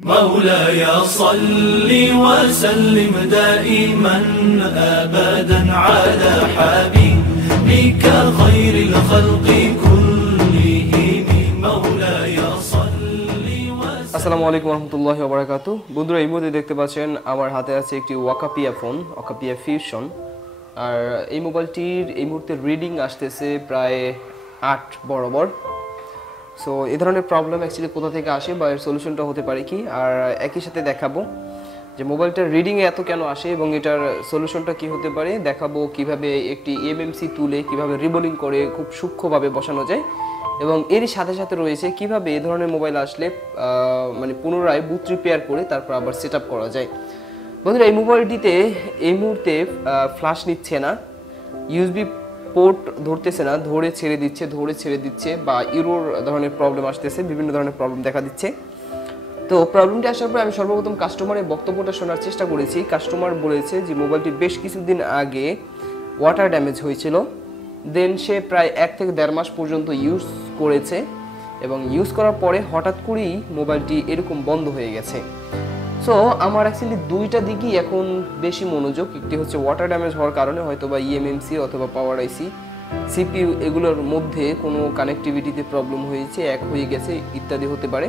مولاي صل وسلم دائما أبدا على حبيبك خير الخلق كلهم مولاي صل وسلم আসসালামু আলাইকুম ওয়া রাহমাতুল্লাহি ওয়া বারাকাতুহু। বন্ধুরা, এই মুহূর্তে দেখতে পাচ্ছেন আমার হাতে আছে একটি ওয়াকাপিয়া ফোন, ওয়াকাপিয়া ফিউশন। আর এই মোবাইলটির এই মুহূর্তে রিডিং আসতেছে প্রায় 8 বরাবর। সো এই ধরনের প্রবলেম অ্যাকচুয়ালি কোথা থেকে আসে বা এর সলিউশনটা হতে পারে কি, আর একই সাথে দেখাবো যে মোবাইলটার রিডিংয়ে এত কেন আসে এবং এটার সলিউশনটা কি হতে পারে। দেখাবো কিভাবে একটি এমএমসি তুলে কিভাবে রিবোলিং করে খুব সূক্ষ্মভাবে বসানো যায়, এবং এরই সাথে সাথে রয়েছে কিভাবে এই ধরনের মোবাইল আসলে মানে পুনরায় বুট রিপেয়ার করে তারপর আবার সেট আপ করা যায়। বন্ধুরা, এই মোবাইলটিতে এই মুহূর্তে ফ্ল্যাশ নিচ্ছে না, ইউএসবি পোর্ট ধরতেছে না, ধরে ছেড়ে দিচ্ছে বা ইরোর ধরনের প্রবলেম আসতেছে, বিভিন্ন ধরনের প্রবলেম দেখা দিচ্ছে। তো প্রবলেমটি আসার পর আমি সর্বপ্রথম কাস্টমারের বক্তব্যটা শোনার চেষ্টা করেছি। কাস্টমার বলেছে যে মোবাইলটি বেশ কিছুদিন আগে ওয়াটার ড্যামেজ হয়েছিল, দেন সে প্রায় 1 থেকে 1.5 মাস পর্যন্ত ইউজ করেছে এবং ইউজ করার পরে হঠাৎ করেই মোবাইলটি এরকম বন্ধ হয়ে গেছে। সো আমার অ্যাকচুয়ালি দুইটা দিকই এখন বেশি মনোযোগ। একটি হচ্ছে ওয়াটার ড্যামেজ হওয়ার কারণে হয়তো বা ইএমএমসি অথবা পাওয়ার আইসি সিপিইউ এগুলোর মধ্যে কোনো কানেক্টিভিটিতে প্রবলেম হয়েছে, এক হয়ে গেছে ইত্যাদি হতে পারে।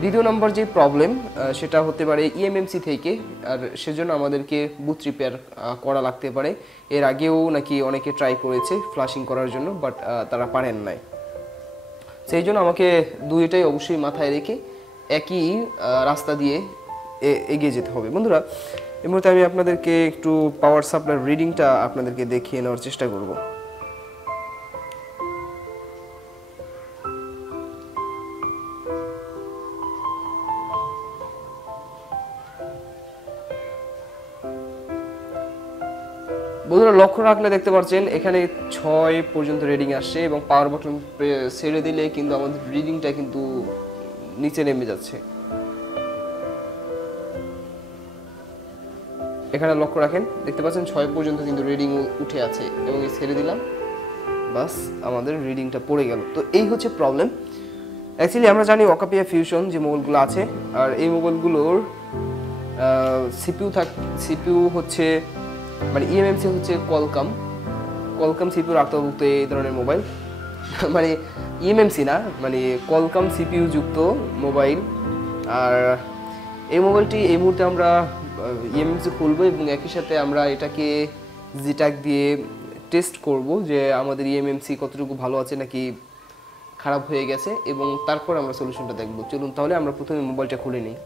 দ্বিতীয় নম্বর যে প্রবলেম সেটা হতে পারে ইএমএমসি থেকে, আর সেজন্য আমাদেরকে বুট রিপেয়ার করা লাগতে পারে। এর আগেও নাকি অনেকে ট্রাই করেছে ফ্লাশিং করার জন্য, বাট তারা পারেন নাই। সেই জন্য আমাকে দুইটাই অবশ্যই মাথায় রেখে একই রাস্তা দিয়ে এগিয়ে যেতে হবে। বন্ধুরা, এই মুহূর্তে আমি আপনাদেরকে একটু পাওয়ার সাপ্লাই রিডিংটা আপনাদেরকে দেখিয়ে নেওয়ার চেষ্টা করব। বন্ধুরা, লক্ষ্য রাখলে দেখতে পাচ্ছেন এখানে 6 পর্যন্ত রিডিং আসছে এবং পাওয়ার বাটন ছেড়ে দিলে কিন্তু আমাদের রিডিংটা কিন্তু নিচে নেমে যাচ্ছে। এখানে লক্ষ্য রাখেন, দেখতে পাচ্ছেন 6 পর্যন্ত কিন্তু রিডিং উঠে আছে এবং ছেড়ে দিলাম, বাস আমাদের রিডিংটা পড়ে গেল। তো এই হচ্ছে প্রবলেম। অ্যাকচুয়ালি আমরা জানি ওয়াকাপিয়া ফিউশন যে মোবাইলগুলো আছে, আর এই মোবাইলগুলোর সিপিইউ হচ্ছে মানে ইএমএমসি হচ্ছে কলকাম সিপিইউর আওতাভুক্ত এই ধরনের মোবাইল। মানে ইএমএমসি না, মানে কলকাম সিপিইউ যুক্ত মোবাইল। আর এই মোবাইলটি এই মুহূর্তে আমরা ইএমএমসি খুলবো এবং একই সাথে আমরা এটাকে জিটাক দিয়ে টেস্ট করব যে আমাদের ইএমএমসি কতটুকু ভালো আছে নাকি খারাপ হয়ে গেছে, এবং তারপর আমরা সলিউশনটা দেখব। চলুন তাহলে আমরা প্রথমে মোবাইলটা খুলে নিই।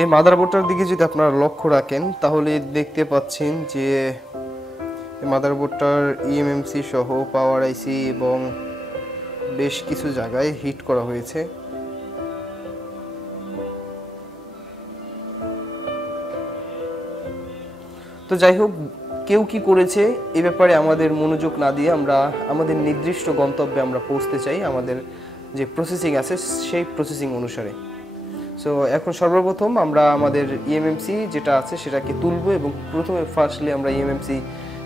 এই মাদারবোর্ডটার দিকে যদি আপনারা লক্ষ্য রাখেন তাহলে দেখতে পাচ্ছেন যে মাদারবোর্ডটার ইএমএমসি সহ পাওয়ার আইসি এবং বেশ কিছু জায়গায় হিট করা হয়েছে। তো যাই হোক, কেউ কি করেছে এই ব্যাপারে আমাদের মনোযোগ না দিয়ে আমরা আমাদের নির্দিষ্ট গন্তব্যে আমরা পৌঁছতে চাই, আমাদের যে প্রসেসিং আছে সেই প্রসেসিং অনুসারে। সো এখন সর্বপ্রথম আমরা আমাদের ইএমএমসি যেটা আছে সেটাকে তুলব এবং প্রথমে ফার্স্টলি আমরা ইএমএমসি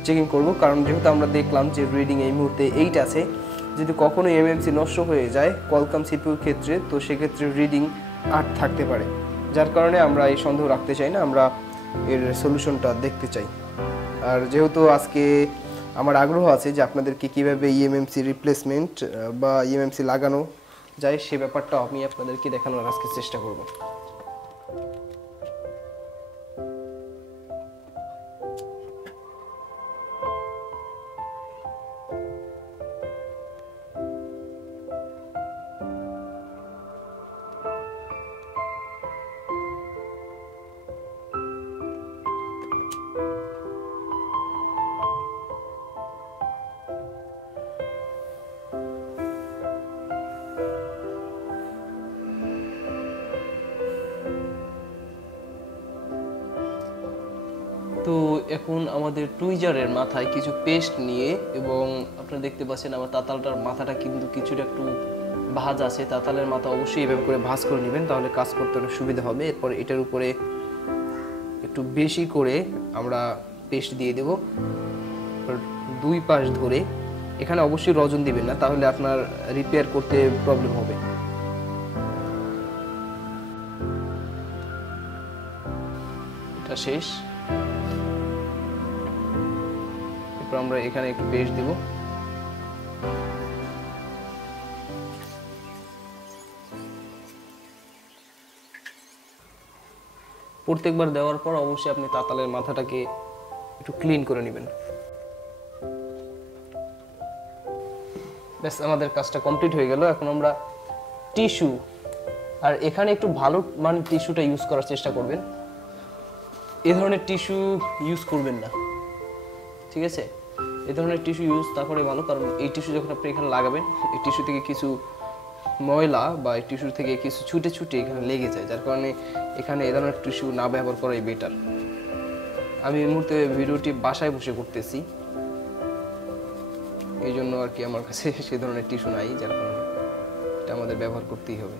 চেকিং করব, কারণ যেহেতু আমরা দেখলাম যে রিডিং এই মুহূর্তে 8 আছে। যদি কখনো ইএমএমসি নষ্ট হয়ে যায় কলকাম সিপিইউর ক্ষেত্রে, তো সেক্ষেত্রে রিডিং 8 থাকতে পারে, যার কারণে আমরা এই সন্দেহ রাখতে চাই না, আমরা এর সলিউশনটা দেখতে চাই। আর যেহেতু আজকে আমার আগ্রহ আছে যে আপনাদেরকে কীভাবে ইএমএমসি রিপ্লেসমেন্ট বা ইএমএমসি লাগানো যায় সে ব্যাপারটা আমি আপনাদেরকে দেখানোর আজকে চেষ্টা করব। তো এখন আমাদের টুইজারের মাথায় কিছু পেস্ট নিয়ে, এবং আপনারা দেখতে পাচ্ছেন আমার তাতালটার মাথাটা কিন্তু কিছুটা একটু ভাঁজ আছে, তাতালের মাথা অবশ্যই এভাবে করে ভাঁজ করে নেবেন, তাহলে কাজ করতে অনেক সুবিধা হবে। এরপর এটার উপরে একটু বেশি করে আমরা পেস্ট দিয়ে দেব, দুই পাশ ধরে। এখানে অবশ্যই রজন দিবেন না, তাহলে আপনার রিপেয়ার করতে প্রবলেম হবে। এটা শেষ। এরপর আমরা এখানে একটু পেস্ট দেব। প্রত্যেকবার দেওয়ার পর অবশ্যই আপনি তাতালের মাথাটাকে একটু ক্লিন করে নেবেন। ব্যাস, আমাদের কাজটা কমপ্লিট হয়ে গেল। এখন আমরা টিস্যু, আর এখানে একটু ভালো মানের টিস্যুটা ইউজ করার চেষ্টা করবেন। এ ধরনের টিস্যু ইউজ করবেন না, ঠিক আছে? এ ধরনের টিস্যু ইউজ তারপরে ভালো, কারণ এই টিস্যু যখন আপনি এখানে লাগাবেন, এই টিস্যু থেকে কিছু ময়লা বা এই টিস্যুর থেকে কিছু ছুটে ছুটে এখানে লেগে যায়, যার কারণে এখানে এ ধরনের টিস্যু না ব্যবহার করাই বেটার। আমি এই মুহূর্তে ভিডিওটি বাসায় বসে করতেছি, এই জন্য আর কি আমার কাছে সে ধরনের টিস্যু নাই, যার কারণে এটা আমাদের ব্যবহার করতেই হবে।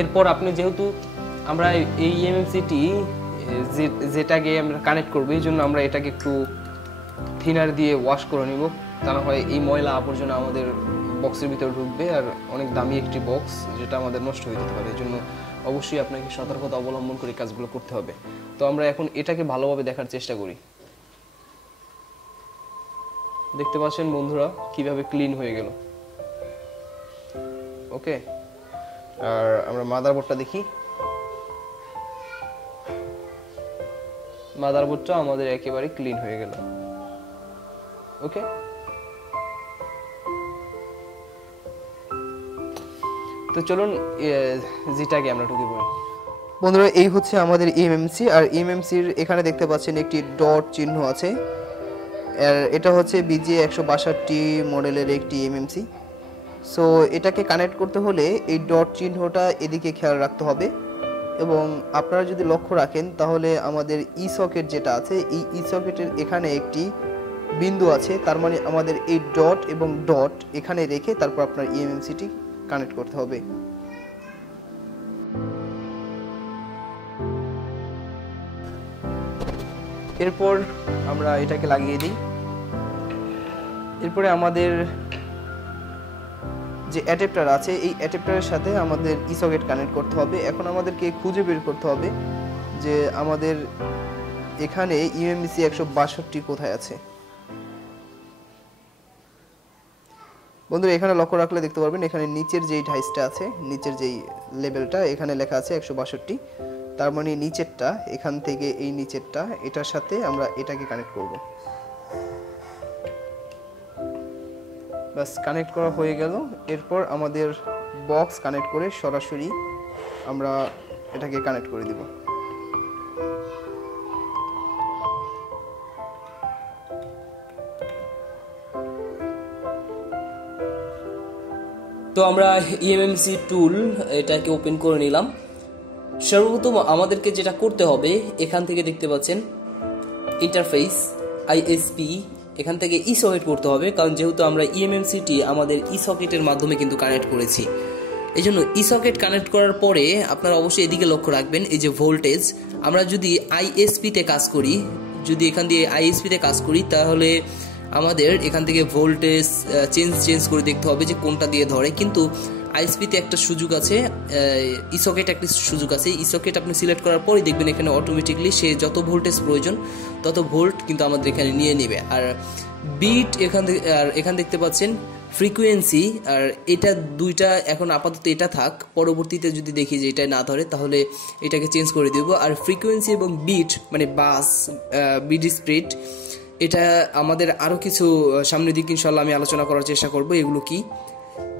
এরপর আপনি যেহেতু আমরা এই ইএমএমসিটি যেটাকে আমরা কানেক্ট করবো, এই জন্য আমরা এটাকে একটু থিনার দিয়ে ওয়াশ করে নিব, তা না হয় এই ময়লা আবর্জনা আমাদের বক্সের ভিতরে ঢুকবে, আর অনেক দামি একটি বক্স যেটা আমাদের নষ্ট হয়ে যেতে পারে। এই জন্য অবশ্যই আপনাকে সতর্কতা অবলম্বন করে কাজগুলো করতে হবে। তো আমরা এখন এটাকে ভালোভাবে দেখার চেষ্টা করি। দেখতে পাচ্ছেন বন্ধুরা কিভাবে ক্লিন হয়ে গেল। ওকে, আর আমরা মাদারবোর্ডটা দেখি। মাদারবোর্ডটা আমাদের একেবারে ক্লিন হয়ে গেল। ওকে, তো চলুন যেটাকে আমরা ঢুকে পড়ি। বন্ধুরা, এই হচ্ছে আমাদের ইএমএমসি, আর ইএমএমসির এখানে দেখতে পাচ্ছেন একটি ডট চিহ্ন আছে, আর এটা হচ্ছে BJ162 মডেলের একটি ইএমএমসি। সো এটাকে কানেক্ট করতে হলে এই ডট চিহ্নটা এদিকে খেয়াল রাখতে হবে, এবং আপনারা যদি লক্ষ্য রাখেন তাহলে আমাদের ই সকেট যেটা আছে, এই ই সকেটের এখানে একটি বিন্দু আছে, তার মানে আমাদের এই ডট এবং ডট এখানে রেখে তারপর আপনার ইএমএমসিটি কানেক্ট করতে হবে। এরপর আমরা এটাকে লাগিয়ে দিই। এরপরে আমাদের যে অ্যাডাপ্টার আছে, এই অ্যাডাপ্টারের সাথে আমাদের ই সকেট কানেক্ট করতে হবে। এখন আমাদেরকে খুঁজে বের করতে হবে যে আমাদের এখানে ইএমএমসি 162 কোথায় আছে। বন্ধুরা, এখানে লক্ষ্য রাখলে দেখতে পারবেন এখানে নিচের যেই ঢাইসটা আছে, নিচের যেই লেভেলটা, এখানে লেখা আছে 162। তার মানে নিচেরটা, এখান থেকে এই নিচেরটা, এটার সাথে আমরা এটাকে কানেক্ট করব। বাস, কানেক্ট করা হয়ে গেল। এরপর আমাদের বক্স কানেক্ট করে সরাসরি আমরা এটাকে কানেক্ট করে দিব। তো আমরা ইএমএমসি টুল এটাকে ওপেন করে নিলাম। সর্বপ্রথম আমাদেরকে যেটা করতে হবে, এখান থেকে দেখতে পাচ্ছেন ইন্টারফেস আইএসপি, এখান থেকে ই সকেট করতে হবে, কারণ যেহেতু আমরা ইএমএমসিটি আমাদের ই সকেটের মাধ্যমে কিন্তু কানেক্ট করেছি। এই জন্য ই সকেট কানেক্ট করার পরে আপনারা অবশ্যই এদিকে লক্ষ্য রাখবেন, এই যে ভোল্টেজ, আমরা যদি আইএসপিতে কাজ করি, যদি এখান দিয়ে আইএসপিতে কাজ করি, তাহলে আমাদের এখান থেকে ভোল্টেজ চেঞ্জ করে দেখতে হবে যে কোনটা দিয়ে ধরে। কিন্তু আইএসপিতে একটা সুযোগ আছে, ই সকেট একটা সুযোগ আছে। ই সকেট আপনি সিলেক্ট করার পরই দেখবেন এখানে অটোমেটিকলি সে যত ভোল্টেজ প্রয়োজন তত ভোল্ট কিন্তু আমাদের এখানে নিয়ে নেবে। আর বিট এখান দেখতে পাচ্ছেন ফ্রিকোয়েন্সি, আর এটা দুইটা এখন আপাতত এটা থাক, পরবর্তীতে যদি দেখি যে এটা না ধরে তাহলে এটাকে চেঞ্জ করে দেব। আর ফ্রিকোয়েন্সি এবং বিট মানে বাস, বিট স্প্রেড, এটা আমাদের আরও কিছু সামনের দিকে ইনশাল্লাহ আমি আলোচনা করার চেষ্টা করব। এগুলো কি,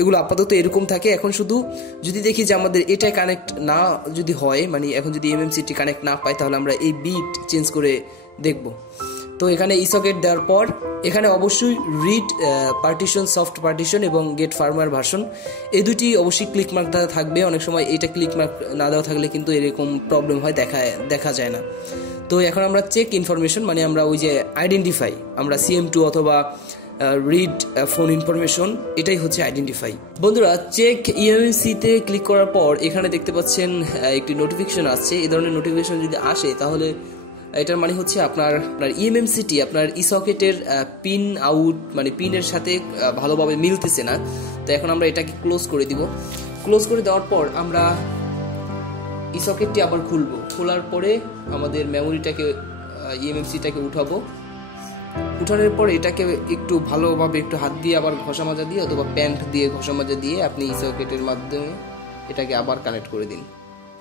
এগুলো আপাতত এরকম থাকে। এখন শুধু যদি দেখি যে আমাদের এটা কানেক্ট না যদি হয়, মানে এখন যদি এমএমসিটি কানেক্ট না পায়, তাহলে আমরা এই বিট চেঞ্জ করে দেখব। তো এখানে ইসকেট দেওয়ার পর এখানে অবশ্যই রিড পার্টিশন, সফট পার্টিশন এবং গেট ফার্মওয়্যার ভার্সন, এই দুটি অবশ্যই ক্লিক মার্ক থাকবে। অনেক সময় এটা ক্লিক মার্ক না দেওয়া থাকলে কিন্তু এরকম প্রবলেম হয়, দেখা যায় না। তো এখন আমরা চেক ইনফরমেশন, মানে আমরা ওই যে আইডেন্টিফাই, আমরা CM2 অথবা রিড ফোন ইনফরমেশন, এটাই হচ্ছে আইডেন্টিফাই। বন্ধুরা, চেক EMMC-তে ক্লিক করার পর এখানে দেখতে পাচ্ছেন একটি নোটিফিকেশন আসছে। এই ধরনের নোটিফিকেশন যদি আসে তাহলে এটার মানে হচ্ছে আপনার EMMC-টি আপনার ইসকেটের পিন আউট, মানে পিনের সাথে ভালোভাবে মিলতেছে না। তো এখন আমরা এটাকে ক্লোজ করে দিব। ক্লোজ করে দেওয়ার পর আমরা ইসকেটটি আবার খুলবো। খোলার পরে আমাদের মেমোরিটাকে, EMMC-টাকে উঠাবো। উঠানোর পর এটাকে একটু ভালোভাবে একটু হাত দিয়ে আবার ঘষা মাজা দিয়ে অথবা প্যান্ট দিয়ে ঘষা মাজা দিয়ে আপনি ইসকেটের মাধ্যমে এটাকে আবার কানেক্ট করে দিন।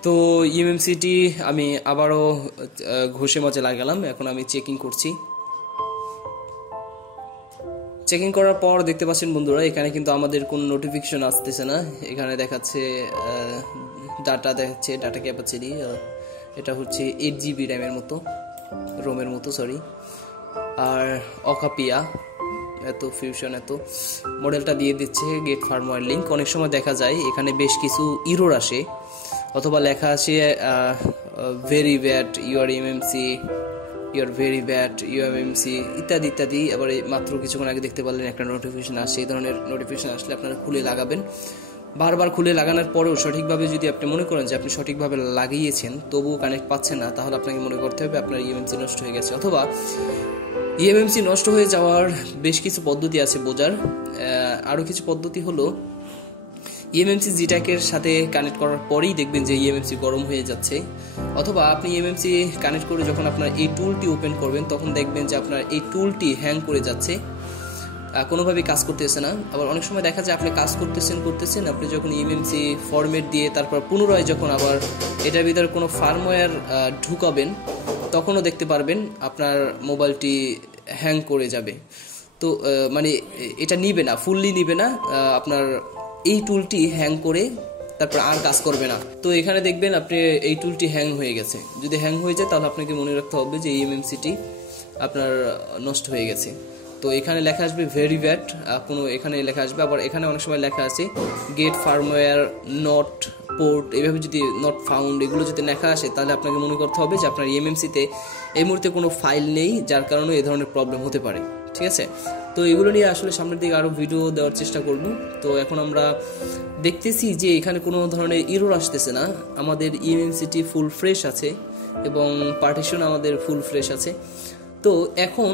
তো EMMC-টি আমি আবারও ঘষে মাজা লাগালাম। এখন আমি চেকিং করছি। চেকিং করার পর দেখতে পাচ্ছেন বন্ধুরা, এখানে কিন্তু আমাদের কোনো নোটিফিকেশন আসতেছে না। এখানে দেখাচ্ছে ডাটা, দেখাচ্ছে ডাটা ক্যাপাসিটি, এটা হচ্ছে 8GB র্যামের মতো, রোমের মতো, সরি। আর অকাপিয়া এত, ফিউশন এত, মডেলটা দিয়ে দিচ্ছে গেট ফার্মওয়্যার লিঙ্ক। অনেক সময় দেখা যায় এখানে বেশ কিছু ইরর আসে অথবা লেখা আসে very bad your EMMC, your very bad UMMC ইত্যাদি ইত্যাদি। আবার মাত্র কিছুক্ষণ আগে দেখতে পারলেন একটা নোটিফিকেশন আসে। এই ধরনের নোটিফিকেশন আসলে আপনারা খুলে লাগাবেন। বারবার খুলে লাগানোর পরেও সঠিকভাবে যদি আপনি মনে করেন যে আপনি সঠিকভাবে লাগিয়েছেন তবুও কানেক্ট পাচ্ছেন না, তাহলে আপনাকে মনে করতে হবে আপনার EMMC নষ্ট হয়ে গেছে। অথবা EMMC নষ্ট হয়ে যাওয়ার বেশ কিছু পদ্ধতি আছে বোঝার। আরও কিছু পদ্ধতি হলো, EMMC জিট্যাকের সাথে কানেক্ট করার পরেই দেখবেন যে EMMC গরম হয়ে যাচ্ছে। অথবা আপনি EMMC কানেক্ট করে যখন আপনার এই টুলটি ওপেন করবেন তখন দেখবেন যে আপনার এই টুলটি হ্যাং করে যাচ্ছে, কোনোভাবেই কাজ করতেছে না। আবার অনেক সময় দেখা যায় আপনি কাজ করতেছেন, আপনি যখন EMMC ফরম্যাট দিয়ে তারপর পুনরায় যখন আবার এটার ভিতরে কোনো ফার্মওয়্যার ঢুকাবেন তখনও দেখতে পারবেন আপনার মোবাইলটি হ্যাং করে যাবে। তো মানে এটা নিবে না, ফুললি নিবে না, আপনার এই টুলটি হ্যাং করে তারপর আর কাজ করবে না। তো এখানে দেখবেন আপনি এই টুলটি হ্যাং হয়ে গেছে। যদি হ্যাং হয়ে যায় তাহলে আপনাকে মনে রাখতে হবে যে EMMC-টি আপনার নষ্ট হয়ে গেছে। তো এখানে লেখা আসবে ভেরি ব্যাড, এখানে লেখা আসবে। আবার এখানে অনেক সময় লেখা আছে গেট ফার্মওয়্যার নট পোর্ট, এইভাবে যদি নট ফাউন্ড এগুলো যদি লেখা আসে তাহলে আপনাকে মনে করতে হবে যে আপনার EMMC-তে এই মুহূর্তে কোনো ফাইল নেই, যার কারণে এই ধরনের প্রবলেম হতে পারে। ঠিক আছে, তো এগুলো নিয়ে আসলে সামনের দিকে আরও ভিডিও দেওয়ার চেষ্টা করব। তো এখন আমরা দেখতেছি যে এখানে কোনো ধরনের ইরর আসতেছে না, আমাদের EMMC-টি ফুল ফ্রেশ আছে এবং পার্টিশন আমাদের ফুল ফ্রেশ আছে। তো এখন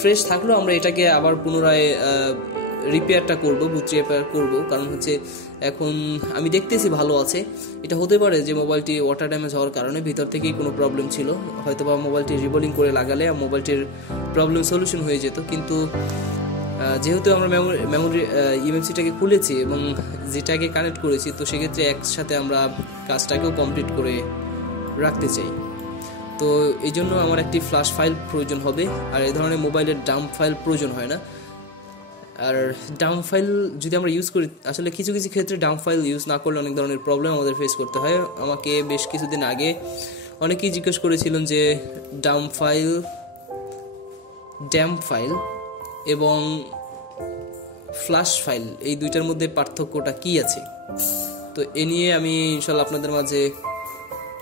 ফ্রেশ থাকলেও আমরা এটাকে আবার পুনরায় রিপেয়ারটা করব, বুট রিপেয়ার করব। কারণ হচ্ছে এখন আমি দেখতেছি ভালো আছে। এটা হতে পারে যে মোবাইলটি ওয়াটার ড্যামেজ হওয়ার কারণে ভিতর থেকেই কোনো প্রবলেম ছিল, হয়তো বা মোবাইলটি রিবোলিং করে লাগালে মোবাইলটির প্রবলেম সলিউশন হয়ে যেত। কিন্তু যেহেতু আমরা মেমোরি EMMC-টাকে খুলেছি এবং যেটাকে কানেক্ট করেছি, তো সেক্ষেত্রে একসাথে আমরা কাজটাকেও কমপ্লিট করে রাখতে চাই। তো এই জন্য আমার একটি ফ্ল্যাশ ফাইল প্রয়োজন হবে, আর এই ধরনের মোবাইলের ডাম্প ফাইল প্রয়োজন হয় না। আর ডাম্প ফাইল যদি আমরা ইউজ করি, আসলে কিছু কিছু ক্ষেত্রে ডাম্প ফাইল ইউজ না করলে অনেক ধরনের প্রবলেম আমাদের ফেস করতে হয়। আমাকে বেশ কিছুদিন আগে অনেকেই জিজ্ঞেস করেছিলেন যে ডাম্প ফাইল এবং ফ্ল্যাশ ফাইল এই দুইটার মধ্যে পার্থক্যটা কি আছে। তো এ নিয়ে আমি ইনশাল্লাহ আপনাদের মাঝে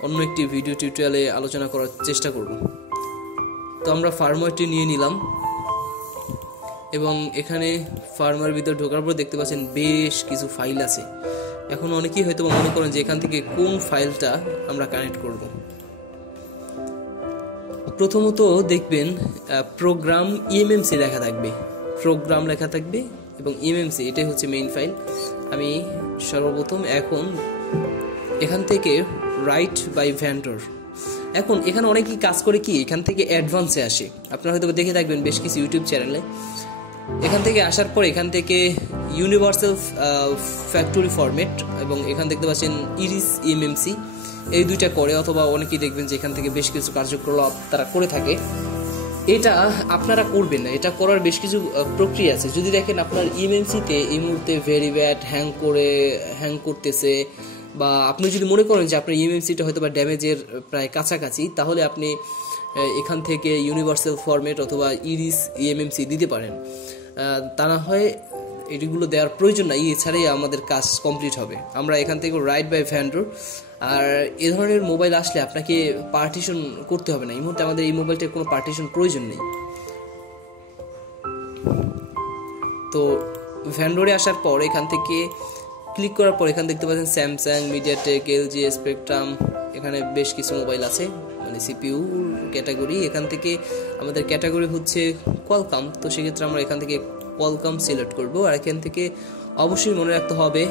অন্য একটি ভিডিও টিউটোরিয়ালে আলোচনা করার চেষ্টা করব। তো আমরা ফার্মওয়্যারটি নিয়ে নিলাম এবং এখানে ফার্মওয়্যার ভিতরে ঢোকার পর দেখতে পাচ্ছেন বেশ কিছু ফাইল আছে। এখন অনেকেই হয়তো মনে করেন যে এখান থেকে কোন ফাইলটা আমরা কানেক্ট করব। প্রথমত দেখবেন প্রোগ্রাম EMMC লেখা থাকবে, প্রোগ্রাম লেখা থাকবে এবং EMMC এটাই হচ্ছে মেইন ফাইল। আমি সর্বপ্রথম এখন এখান থেকে রাইট বাই ভেন্ডর, এখন এখানে অনেকেই কাজ করে কি এখান থেকে অ্যাডভান্সে আসে, আপনারা হয়তো দেখে থাকবেন বেশ কিছু ইউটিউব চ্যানেলে। এখান থেকে আসার পর এখান থেকে ইউনিভার্সাল ফ্যাক্টরি ফরম্যাট এবং এখান দেখতে পাচ্ছেন ইরিস EMMC এই দুইটা করে, অথবা অনেকেই দেখবেন যে এখান থেকে বেশ কিছু কার্যকলাপ তারা করে থাকে। এটা আপনারা করবেন না, এটা করার বেশ কিছু প্রক্রিয়া আছে। যদি দেখেন আপনার EMMC-তে এই মুহূর্তে ভেরি ব্যাড হ্যাং করতেছে বা আপনি যদি মনে করেন যে আপনার ইএমএমসিটা হয়তো বা ড্যামেজের প্রায় কাছাকাছি, তাহলে আপনি এখান থেকে ইউনিভার্সাল ফরম্যাট অথবা ইরিস ইএমএমসি দিতে পারেন। তা না হয় এগুলো দেওয়ার প্রয়োজন নাই, এছাড়াই আমাদের কাজ কমপ্লিট হবে। আমরা এখান থেকে রাইট বাই ভ্যান্ডর। আর এ ধরনের মোবাইল আসলে আপনাকে পার্টিশন করতে হবে না, এই মুহূর্তে আমাদের এই মোবাইলটার কোনো পার্টিশন প্রয়োজন নেই। তো ভ্যান্ডরে আসার পর এখান থেকে ক্লিক করার পর এখানে দেখতে পাচ্ছেন স্যামসাং, মিডিয়াটেক, এলজি, স্পেকট্রাম, এখানে বেশ কিছু মোবাইল আছে, মানে সিপিইউ ক্যাটাগরি। এখান থেকে আমাদের ক্যাটাগরি হচ্ছে কোয়ালকম, তো সেক্ষেত্রে আমরা এখান থেকে কোয়ালকম সিলেক্ট করব। আর এখান থেকে অবশ্যই মনে রাখতে হবে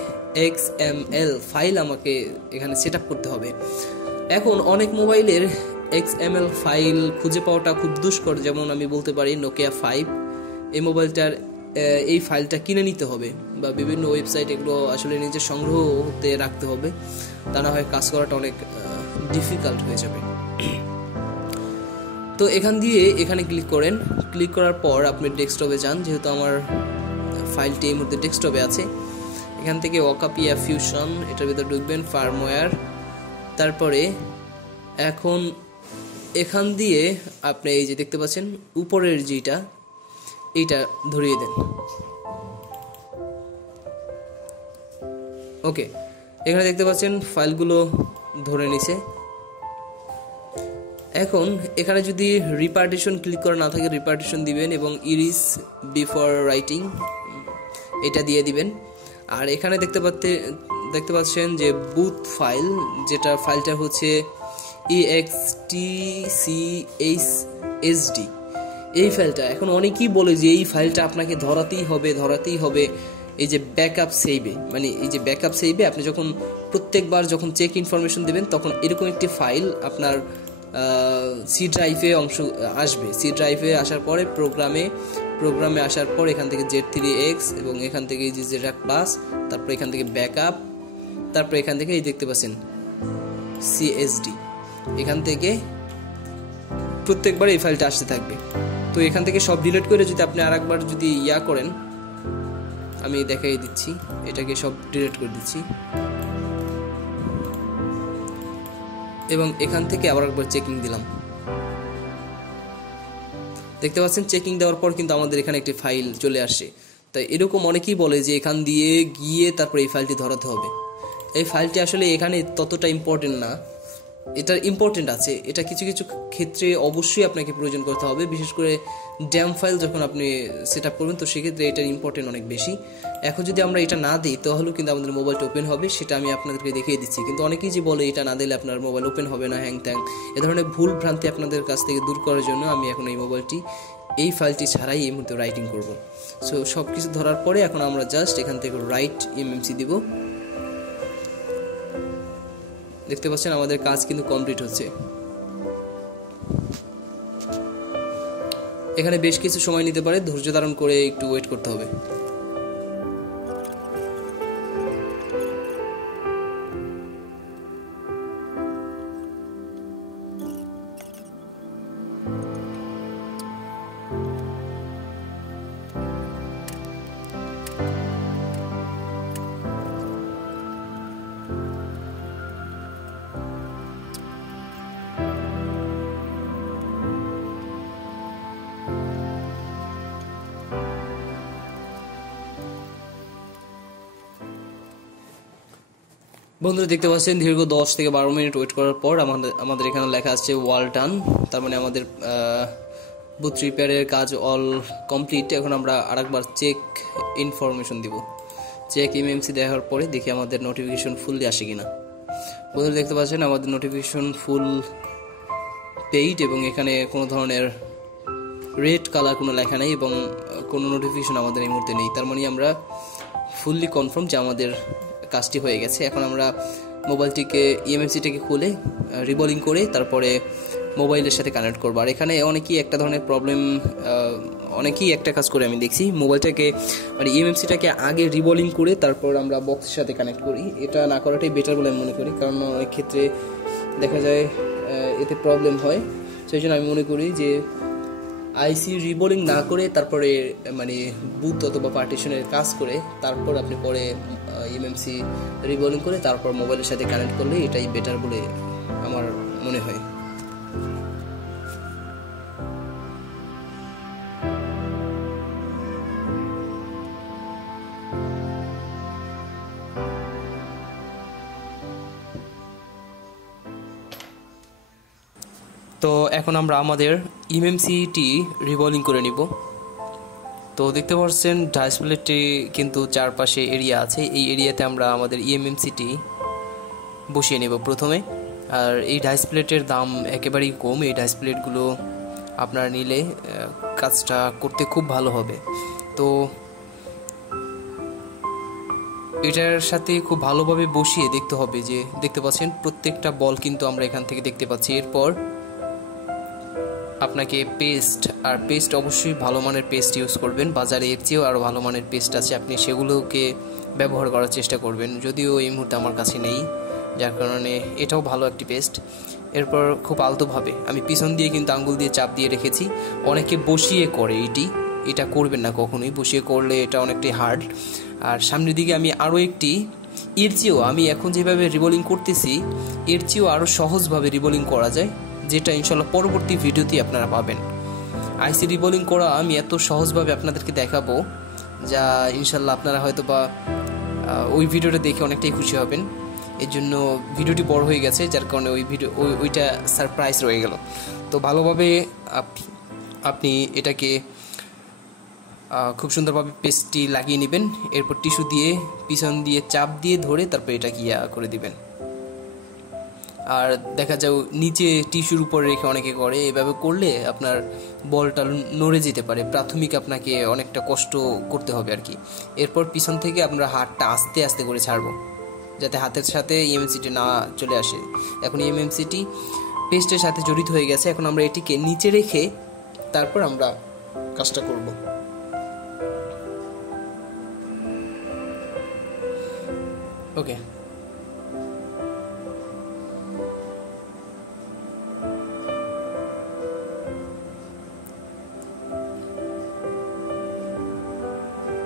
XML ফাইল আমাকে এখানে সেট আপ করতে হবে। এখন অনেক মোবাইলের XML ফাইল খুঁজে পাওয়াটা খুব দুষ্কর, যেমন আমি বলতে পারি নোকিয়া 5, এই মোবাইলটার এই ফাইলটা কিনে নিতে হবে বা বিভিন্ন ওয়েবসাইট এগুলো আসলে নিজের সংগ্রহ হতে রাখতে হবে, তা না হয় কাজ করাটা অনেক ডিফিকাল্ট হয়ে যাবে। তো এখানে ক্লিক করেন, ক্লিক করার পর আপনি ডেস্কটপে যান, যেহেতু আমার ফাইলটি এই মুহূর্তে ডেস্কটপে আছে। এখান থেকে ওয়াকাপিয়া ফিউশন এটার ভিতরে ঢুকবেন, ফার্মওয়্যার, তারপরে এখন এখান দিয়ে আপনি এই যে দেখতে পাচ্ছেন উপরের যেটা এইটা ধরিয়ে দেন। ওকে, এখানে দেখতে পাচ্ছেন ফাইলগুলো ধরে নিছে। এখন এখানে যদি রিপার্টিশন ক্লিক করা না থাকে রিপার্টিশন দিবেন এবং ইরিস বিফোর রাইটিং এটা দিয়ে দিবেন। আর এখানে দেখতে পাচ্ছেন যে বুট ফাইল, যেটা ফাইলটা হচ্ছে extchsd, এই ফাইলটা। এখন অনেকেই বলে যে এই ফাইলটা আপনাকে ধরাতেই হবে এই যে ব্যাকআপ সেভে, মানে এই যে ব্যাকআপ সেভে আপনি যখন প্রত্যেকবার যখন চেক ইনফরমেশন দেবেন তখন এরকম একটি ফাইল আপনার সি ড্রাইভে আসবে। সি ড্রাইভে আসার পরে প্রোগ্রামে আসার পর এখান থেকে Z3X এবং এখান থেকে এই যে যেটা ক্লাস, তারপর এখান থেকে ব্যাকআপ, তারপর এখান থেকে এই দেখতে পাচ্ছেন CSD, এখান থেকে প্রত্যেকবার এই ফাইলটা আসতে থাকবে। তো এখান থেকে সব ডিলিট করে যদি আপনি আরেকবার যদি করেন, আমি দেখাই দিচ্ছি, এটাকে সব ডিলিট করে দিচ্ছি এবং এখান থেকে আবার একবার চেকিং দিলাম। দেখতে পাচ্ছেন চেকিং দেওয়ার পর কিন্তু আমাদের এখানে একটি ফাইল চলে আসে। তাই এরকম অনেকেই বলে যে এখান দিয়ে গিয়ে তারপর এই ফাইলটি ধরাতে হবে। এই ফাইলটি আসলে এখানে ততটা ইম্পর্টেন্ট না, এটার ইম্পর্টেন্ট আছে, এটা কিছু কিছু ক্ষেত্রে অবশ্যই আপনাকে প্রয়োজন করতে হবে, বিশেষ করে ড্যাম ফাইল যখন আপনি সেট আপ করবেন, তো সেক্ষেত্রে এটার ইম্পর্টেন্ট অনেক বেশি। এখন যদি আমরা এটা না দিই তাহলেও কিন্তু আমাদের মোবাইলটা ওপেন হবে, সেটা আমি আপনাদেরকে দেখিয়ে দিচ্ছি। কিন্তু অনেকেই যে বলে এটা না দিলে আপনার মোবাইল ওপেন হবে না, হ্যাং ট্যাং, এ ধরনের ভুল ভ্রান্তি আপনাদের কাছ থেকে দূর করার জন্য আমি এখন এই ফাইলটি ছাড়াই এই মুহূর্তে রাইটিং করব। সো সব কিছু ধরার পরে এখন আমরা জাস্ট এখান থেকে রাইট ইএমএমসি দিব। দেখতে পাচ্ছেন আমাদের কাজ কিন্তু কমপ্লিট হচ্ছে। এখানে বেশ কিছু সময় নিতে পারে, ধৈর্য ধারণ করে একটু ওয়েট করতে হবে। বন্ধুরা দেখতে পাচ্ছেন দীর্ঘ 10 থেকে 12 মিনিট ওয়েট করার পর আমাদের এখানে লেখা আছে ওয়াল ডান, তার মানে আমাদের বুট রিপেয়ারের কাজ অল কমপ্লিট। এখন আমরা আরেকবার চেক ইনফরমেশন দিব। চেক ইএমএমসি দেওয়ার পরে দেখি আমাদের নোটিফিকেশন ফুললি আসে কিনা। বন্ধুরা দেখতে পাচ্ছেন আমাদের নোটিফিকেশন ফুল পেইড এবং এখানে কোনো ধরনের রেড কালার কোনো লেখা নেই এবং কোনো নোটিফিকেশন আমাদের এই মুহূর্তে নেই। তার মানে আমরা ফুললি কনফার্ম যে আমাদের কাজটি হয়ে গেছে। এখন আমরা মোবাইলটিকে ইএমএমসিটাকে খুলে রিবোলিং করে তারপরে মোবাইলের সাথে কানেক্ট করবো। আর এখানে অনেকেই একটা ধরনের প্রবলেম, অনেকেই একটা কাজ করে আমি দেখছি, মোবাইলটাকে মানে ইএমএমসিটাকে আগে রিবোলিং করে তারপর আমরা বক্সের সাথে কানেক্ট করি। এটা না করাটাই বেটার বলে আমি মনে করি, কারণ অনেক ক্ষেত্রে দেখা যায় এতে প্রবলেম হয়। সেই জন্য আমি মনে করি যে আইসি রিবোলিং না করে তারপরে মানে বুট অথবা পার্টিশনের কাজ করে তারপর আপনি পরে এমএমসি রিবোলিং করে তারপর মোবাইলের সাথে কানেক্ট করলে এটাই বেটার বলে আমার মনে হয়। তো এখন আমরা আমাদের এমএমসিটি রিবোলিং করে নিব। তো দেখতে পাচ্ছেন ডিসপ্লেটি কিন্তু চারপাশে এরিয়া আছে, এই এরিয়াতে আমরা আমাদের এমএমসিটি বসিয়ে নেব প্রথমে। আর এই ডিসপ্লেটের দাম একেবারেই কম, এই ডিসপ্লেটগুলো আপনারা নিলে কাজটা করতে খুব ভালো হবে। তো এটার সাথে খুব ভালোভাবে বসিয়ে দেখতে হবে যে দেখতে পাচ্ছেন প্রত্যেকটা বল কিন্তু আমরা এখান থেকে দেখতে পাচ্ছি। এরপর আপনাকে পেস্ট অবশ্যই ভালো মানের পেস্ট ইউজ করবেন, বাজারে এর চেয়েও আরও ভালো মানের পেস্ট আছে, আপনি সেগুলোকে ব্যবহার করার চেষ্টা করবেন, যদিও এই মুহূর্তে আমার কাছে নেই, যার কারণে এটাও ভালো একটি পেস্ট। এরপর খুব আলতোভাবে আমি পিছন দিয়ে কিন্তু আঙ্গুল দিয়ে চাপ দিয়ে রেখেছি। অনেকে বসিয়ে করে, এটা করবেন না কখনোই, বসিয়ে করলে এটা অনেকটাই হার্ড। আর সামনের দিকে আমি আরও একটি এর চেয়েও, আমি এখন যেভাবে রিবোলিং করতেছি এর চেয়েও আরও সহজভাবে রিবোলিং করা যায়, যেটা ইনশাল্লাহ পরবর্তী ভিডিওতে আপনারা পাবেন। আইসি রিবোলিং করা আমি এত সহজভাবে আপনাদেরকে দেখাবো যা ইনশাল্লাহ আপনারা হয়তো বা ওই ভিডিওটা দেখে অনেকটাই খুশি হবেন। এর জন্য ভিডিওটি বড় হয়ে গেছে, যার কারণে ওইটা সারপ্রাইজ রয়ে গেল। তো ভালোভাবে আপনি এটাকে খুব সুন্দরভাবে পেস্টটি লাগিয়ে নেবেন। এরপর টিস্যু দিয়ে পিছন দিয়ে চাপ দিয়ে ধরে তারপর এটাকে করে দিবেন। আর দেখা যায় নিচে টিস্যুর উপর রেখে অনেকে করে, এভাবে করলে আপনার বলটা নড়ে যেতে পারে, প্রাথমিক আপনাকে অনেকটা কষ্ট করতে হবে আর কি। এরপর পিছন থেকে আমরা হাতটা আস্তে আস্তে করে ছাড়বো, যাতে হাতের সাথে এমএমসিটি না চলে আসে। এখন এমএমসিটি পেস্টের সাথে জড়িত হয়ে গেছে, এখন আমরা এটিকে নিচে রেখে তারপর আমরা কাজটা করব। ওকে,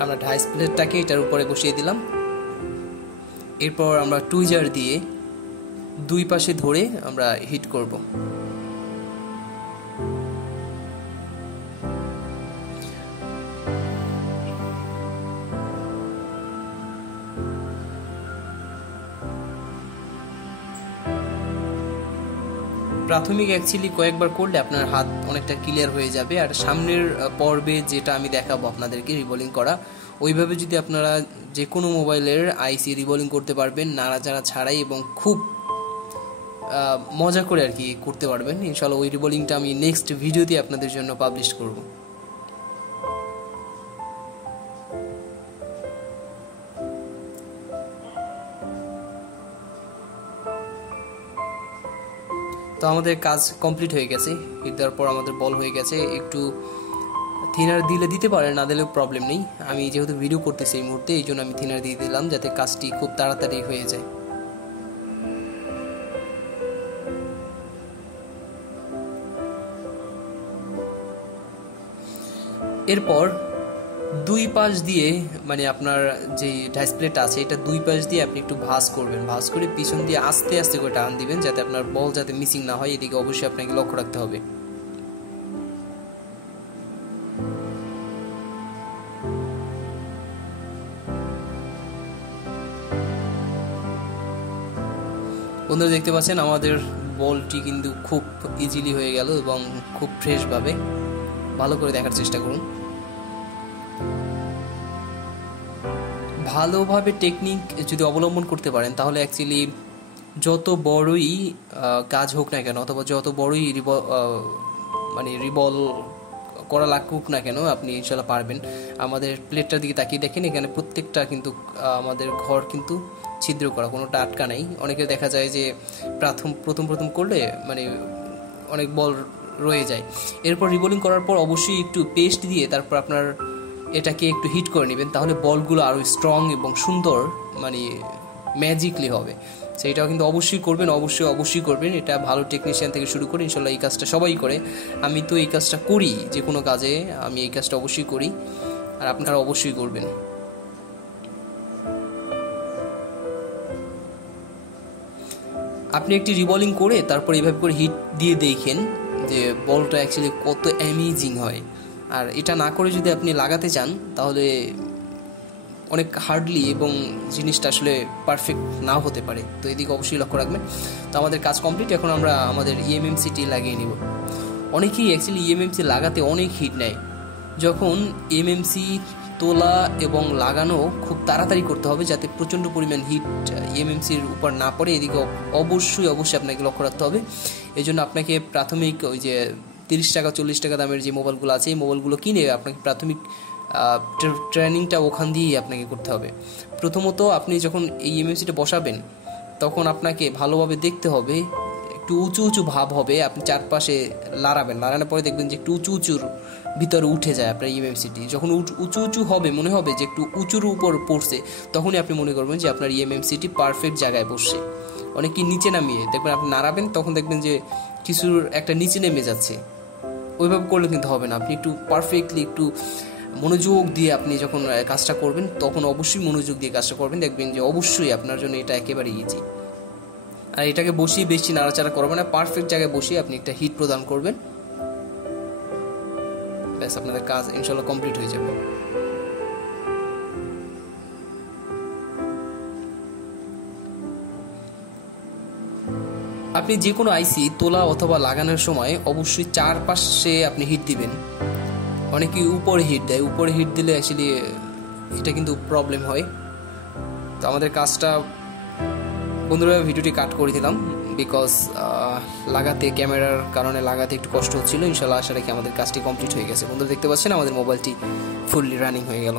আমরা ডিসপ্লেটাকে এটার উপরে বসিয়ে দিলাম। এরপর আমরা টুইজার দিয়ে দুই পাশে ধরে আমরা হিট করব। প্রাথমিক অ্যাকচুয়ালি কয়েকবার করলে আপনার হাত অনেকটা ক্লিয়ার হয়ে যাবে। আর সামনের পর্বে যেটা আমি দেখাবো আপনাদেরকে রিবোলিং করা, ওইভাবে যদি আপনারা যে কোনো মোবাইলের আইসি রিবোলিং করতে পারবেন নাড়াচাড়া ছাড়াই, এবং খুব মজা করে আর কি করতে পারবেন ইনশাল্লাহ। ওই রিবোলিংটা আমি নেক্সট ভিডিওতে আপনাদের জন্য পাবলিশ করব। তো আমাদের কাজ কমপ্লিট হয়ে গেছে, হিট দেওয়ার পর আমাদের বল হয়ে গেছে। একটু থিনার দিলে দিতে পারেন, না দিলেও প্রবলেম নেই। আমি যেহেতু ভিডিও করতেছি এই মুহূর্তে, এই জন্য আমি থিনার দিয়ে দিলাম যাতে কাজটি খুব তাড়াতাড়ি হয়ে যায়। এরপর দুই পাশ দিয়ে মানে আপনার যে ডিসপ্লেটা আছে এটা দুই পাশ দিয়ে আপনি একটু ভাঁজ করবেন, ভাঁজ করে পিছন দিয়ে আস্তে আস্তে করে টান দিবেন যাতে আপনার বল যাতে মিসিং না হয়, এদিকে অবশ্যই আপনাকে লক্ষ্য রাখতে হবে। বন্ধুরা দেখতে পাচ্ছেন আমাদের বলটি কিন্তু খুব ইজিলি হয়ে গেল এবং খুব ফ্রেশভাবে। ভালো করে দেখার চেষ্টা করুন। ভালোভাবে টেকনিক যদি অবলম্বন করতে পারেন তাহলে অ্যাকচুয়ালি যত বড়ই কাজ হোক না কেন, অথবা যত বড়ই রিবল করা লাগুক না কেন, আপনি ইনশাল্লাহ পারবেন। আমাদের প্লেটটার দিকে তাকিয়ে দেখেন, এখানে প্রত্যেকটা কিন্তু আমাদের ঘর কিন্তু ছিদ্র করা, কোনোটা আটকা নাই। অনেকে দেখা যায় যে প্রথম করলে মানে অনেক বল রয়ে যায়। এরপর রিবোলিং করার পর অবশ্যই একটু পেস্ট দিয়ে তারপর আপনার এটাকে একটু হিট করে নেবেন, তাহলে বলগুলো আরও স্ট্রং এবং সুন্দর মানে ম্যাজিকলি হবে। সেইটাও কিন্তু অবশ্যই করবেন। এটা ভালো টেকনিশিয়ান থেকে শুরু করে ইনশাল্লাহ এই কাজটা সবাই করে। আমি তো এই কাজটা করি, যে কোনো কাজে আমি এই কাজটা অবশ্যই করি, আর আপনারা অবশ্যই করবেন। আপনি একটি রিবলিং করে তারপর এইভাবে করে হিট দিয়ে দেখেন যে বলটা অ্যাকচুয়ালি কত অ্যামেজিং হয়। আর এটা না করে যদি আপনি লাগাতে চান তাহলে অনেক হার্ডলি এবং জিনিসটা আসলে পারফেক্ট নাও হতে পারে। তো এদিকে অবশ্যই লক্ষ্য রাখবেন। তো আমাদের কাজ কমপ্লিট, এখন আমরা আমাদের ইএমএমসিটি লাগিয়ে নিব। অনেকেই অ্যাকচুয়ালি ইএমএমসি লাগাতে অনেক হিট নেয়। যখন ইএমএমসি তোলা এবং লাগানো খুব তাড়াতাড়ি করতে হবে যাতে প্রচণ্ড পরিমাণ হিট ইএমএমসির উপর না পড়ে। এদিকে অবশ্যই আপনাকে লক্ষ্য রাখতে হবে। এই জন্য আপনাকে প্রাথমিক ওই যে 30 টাকা 40 টাকা দামের যে মোবাইলগুলো আছে এই মোবাইলগুলো কিনে আপনাকে প্রাথমিক ট্রেনিংটা ওখান দিয়েই আপনাকে করতে হবে। প্রথমত আপনি যখন এই ইএমএমসিটা বসাবেন তখন আপনাকে ভালোভাবে দেখতে হবে, একটু উঁচু উঁচু ভাব হবে, আপনি চারপাশে লাড়ানোর পরে দেখবেন যে একটু উঁচু উঁচুর ভিতরে উঠে যায় আপনার ইএমএমসিটি। যখন উঁচু উঁচু হবে মনে হবে যে একটু উঁচুর উপর পড়ছে, তখনই আপনি মনে করবেন যে আপনার ইএমএমসিটি পারফেক্ট জায়গায় বসছে। অনেকে নিচে নামিয়ে দেখবেন, আপনি নাড়াবেন তখন দেখবেন যে কিছুর একটা নিচে নেমে যাচ্ছে। ওইভাবে করলে কিন্তু হবে না। আপনি একটু পারফেক্টলি একটু মনোযোগ দিয়ে আপনি যখন কাজটা করবেন তখন অবশ্যই মনোযোগ দিয়ে কাজটা করবেন, দেখবেন যে অবশ্যই আপনার জন্য এটা একেবারে ইজি। আর এটাকে বসিয়ে বেশি নাড়াচাড়া করবেন না, পারফেক্ট জায়গায় বসিয়ে আপনি একটা হিট প্রদান করবেন, ব্যাস আপনাদের কাজ ইনশাল্লাহ কমপ্লিট হয়ে যাবে। আপনি যে কোনো আইসি তোলা অথবা লাগানোর সময় অবশ্যই চারপাশে আপনি হিট দিবেন। অনেকে উপরে হিট দেয়, উপরে হিট দিলে অ্যাকচুয়ালি এটা কিন্তু প্রবলেম হয়। তো আমাদের কাজটা বন্ধুরা ভিডিওটি কাট করে দিলাম, বিকজ লাগাতে ক্যামেরার কারণে লাগাতে একটু কষ্ট হচ্ছিল। ইনশাল্লাহ আশা রাখি আমাদের কাজটি কমপ্লিট হয়ে গেছে। বন্ধুরা দেখতে পাচ্ছেন আমাদের মোবাইলটি ফুললি রানিং হয়ে গেল।